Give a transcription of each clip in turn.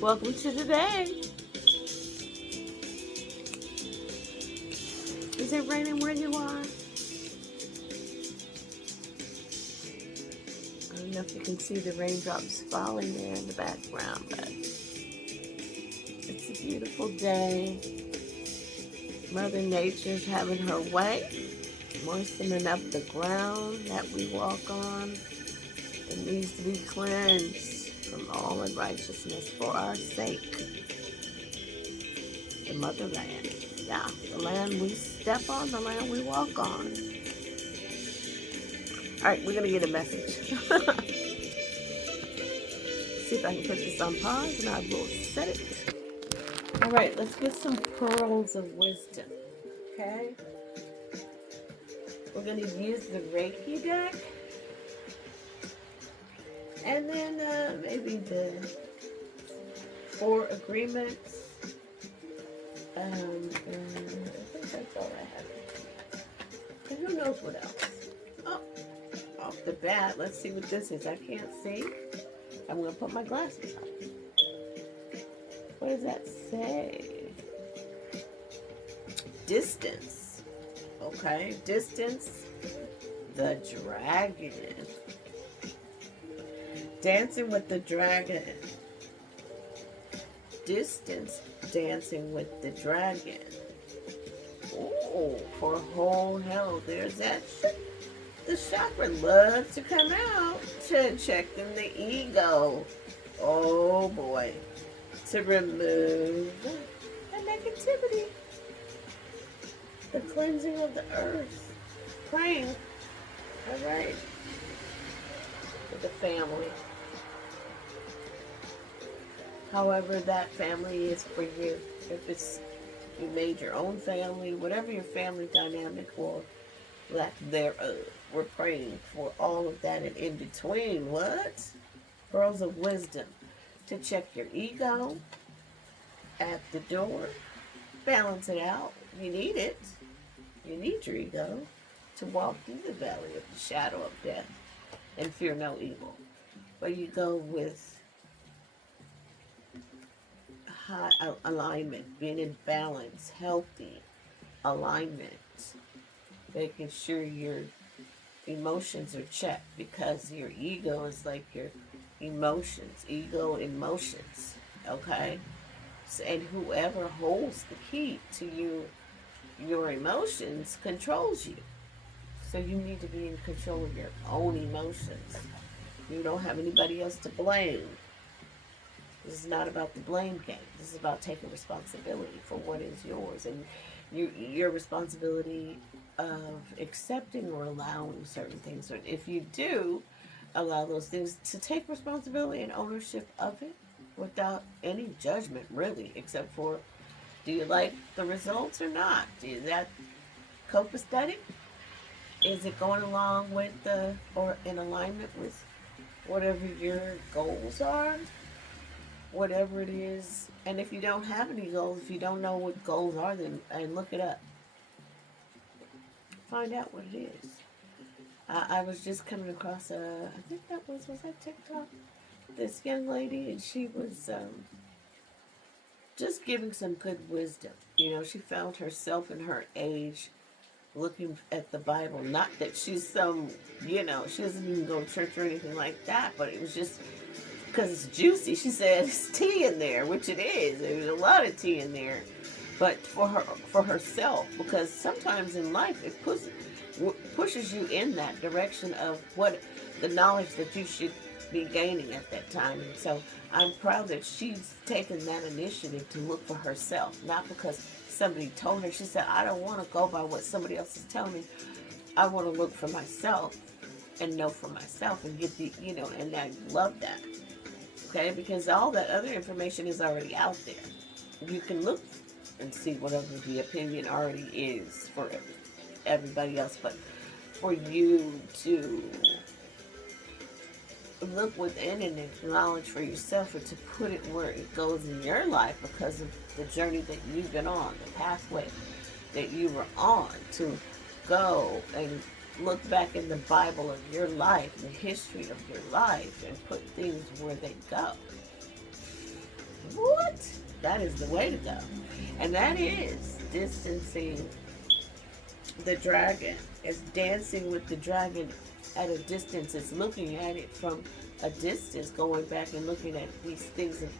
Welcome to the day. Is it raining where you are? I don't know if you can see the raindrops falling there in the background, but it's a beautiful day. Mother Nature's having her way, moistening up the ground that we walk on. It needs to be cleansed from all unrighteousness for our sake. The motherland. Yeah, the land we step on, the land we walk on. All right, we're going to get a message. See if I can put this on pause and I will set it. All right, let's get some pearls of wisdom. Okay? We're going to use the Reiki deck. And then maybe the 4 agreements. And I think that's all I have. And who knows what else? Oh, off the bat, let's see what this is. I can't see. I'm going to put my glasses on. What does that say? Distance. Okay, distance. The dragon. Dancing with the dragon. Distance. Dancing with the dragon. Oh, for whole hell, there's that. The chakra loves to come out to check in the ego. Oh boy. To remove the negativity. The cleansing of the earth. Praying. All right. For the family. However that family is for you. If it's you made your own family, whatever your family dynamic or lack thereof, we're praying for all of that and in between. What? Pearls of wisdom to check your ego at the door, balance it out. You need it. You need your ego to walk through the valley of the shadow of death and fear no evil. But you go with high alignment, being in balance, healthy alignment, making sure your emotions are checked because your ego is like your emotions, ego emotions, okay? So, and whoever holds the key to your emotions controls you. So you need to be in control of your own emotions. You don't have anybody else to blame. This is not about the blame game. This is about taking responsibility for what is yours and your responsibility of accepting or allowing certain things. Or if you do allow those things, to take responsibility and ownership of it without any judgment, really, except for, do you like the results or not? Is that copacetic? Is it going along with or in alignment with whatever your goals are? Whatever it is. And if you don't have any goals, if you don't know what goals are, then and look it up. Find out what it is. I was just coming across I think that was that TikTok? This young lady, and she was just giving some good wisdom. You know, she found herself in her age looking at the Bible. Not that she's she doesn't even go to church or anything like that, but it was just because it's juicy. She said it's tea in there, which it is. There's a lot of tea in there, but for herself, because sometimes in life it pushes you in that direction of what the knowledge that you should be gaining at that time. And so I'm proud that she's taken that initiative to look for herself, not because somebody told her. She said, I don't want to go by what somebody else is telling me. I want to look for myself and know for myself and get and I love that. Okay, because all that other information is already out there. You can look and see whatever the opinion already is for everybody else, but for you to look within and acknowledge for yourself, or to put it where it goes in your life because of the journey that you've been on, the pathway that you were on, to go and look back in the Bible of your life, the history of your life, and put things where they go. What? That is the way to go. And that is distancing the dragon. It's dancing with the dragon at a distance. It's looking at it from a distance, going back and looking at these things and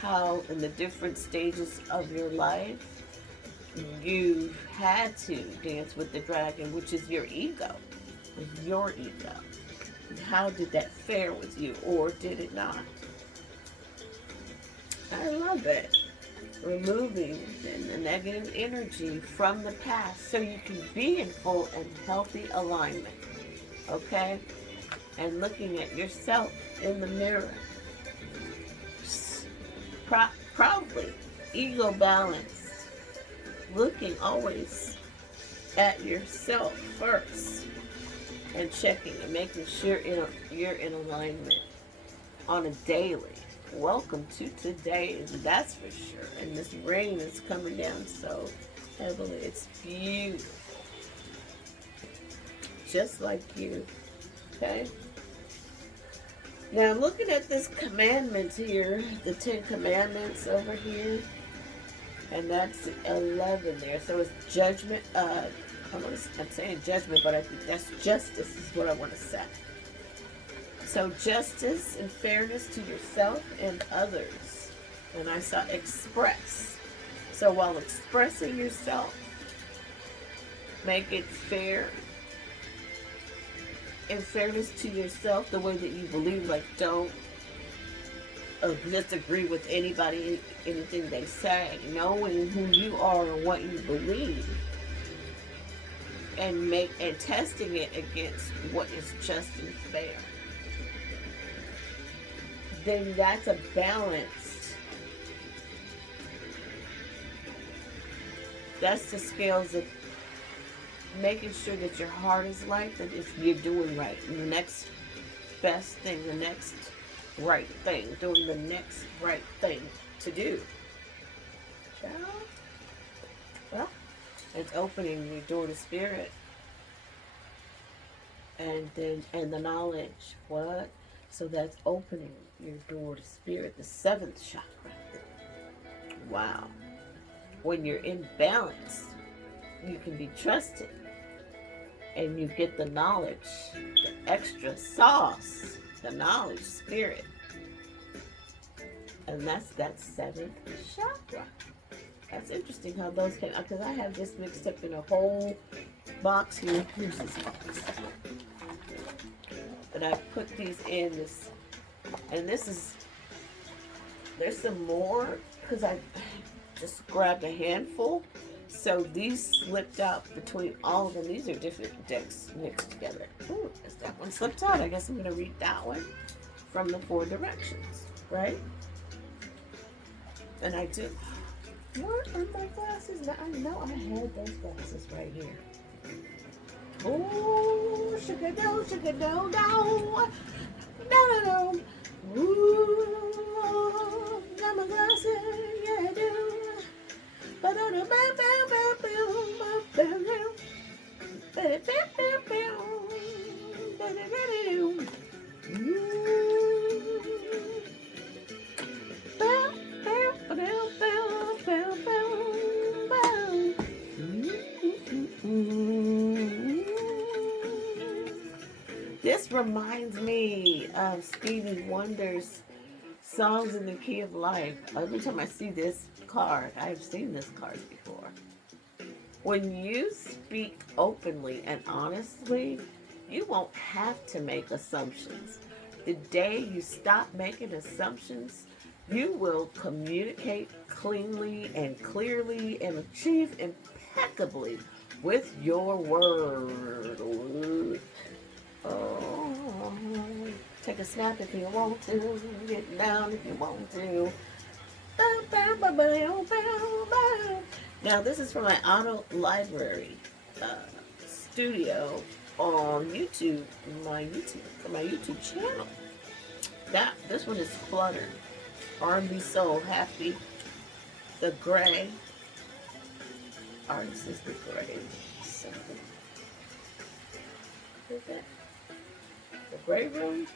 how in the different stages of your life you've had to dance with the dragon, which is your ego. Your ego. How did that fare with you, or did it not? I love it. Removing the negative energy from the past so you can be in full and healthy alignment. Okay? And looking at yourself in the mirror. Proudly, ego balanced. Looking always at yourself first. And checking and making sure you're in alignment on a daily. Welcome to today, that's for sure. And this rain is coming down so heavily. It's beautiful. Just like you. Okay? Now I'm looking at this commandment here, the 10 Commandments over here. And that's 11 there. So it's judgment. I'm saying judgment, but I think that's justice is what I want to say. So justice and fairness to yourself and others. And I saw express. So while expressing yourself, make it fair. And fairness to yourself, the way that you believe, like don't disagree with anybody, anything they say. Knowing who you are and what you believe. And testing it against what is just and fair. Then that's a balanced. That's the scales of making sure that your heart is right, that you're doing right. And the next best thing, the next right thing, doing the next right thing to do. Well, it's opening your door to spirit. And the knowledge. What? So that's opening your door to spirit, the 7th chakra. Wow. When you're in balance, you can be trusted. And you get the knowledge, the extra sauce, the knowledge, spirit. And that's that 7th chakra. That's interesting how those can, because I have this mixed up in a whole box here. Here's this box. But I put these in this, and this is, there's some more, because I just grabbed a handful. So these slipped out between all of them. These are different decks mixed together. Ooh, that one slipped out. I guess I'm going to read that one from the 4 directions, right? And I do. Where are my glasses? Now, I know I had those glasses right here. Oh, sugar do, do. No. Ooh, got my glasses, yeah I do. This reminds me of Stevie Wonder's Songs in the Key of Life. Every time I see this card, I've seen this card before. When you speak openly and honestly, you won't have to make assumptions. The day you stop making assumptions, you will communicate cleanly and clearly and achieve impeccably with your word. Oh, take a snap if you want to, get down if you want to. Now this is from my auto library studio on YouTube, for my YouTube channel. This one is Flutter, R&B Soul, Happy, the Gray. Artist is the Gray. So, is that the Gray Room?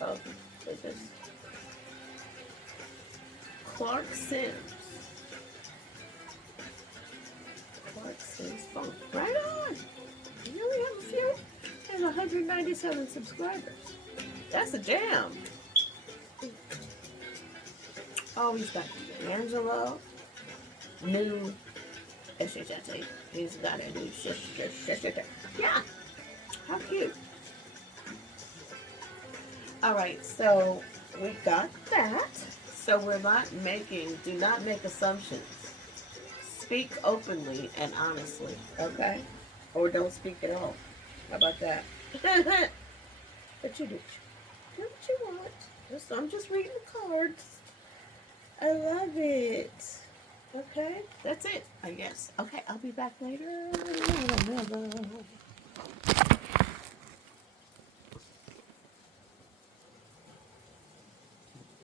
Oh, is this? Clark Sims. Clark Sims phone. Right on. You only have a few and 197 subscribers. That's a jam. Oh, he's got Angelo. New. He's got a new sister. Yeah. How cute. All right, so we got that. So we're not making, do not make assumptions. Speak openly and honestly, okay? Or don't speak at all. How about that? But you do what you want. I'm just reading the cards. I love it. Okay, that's it, I guess. Okay, I'll be back later.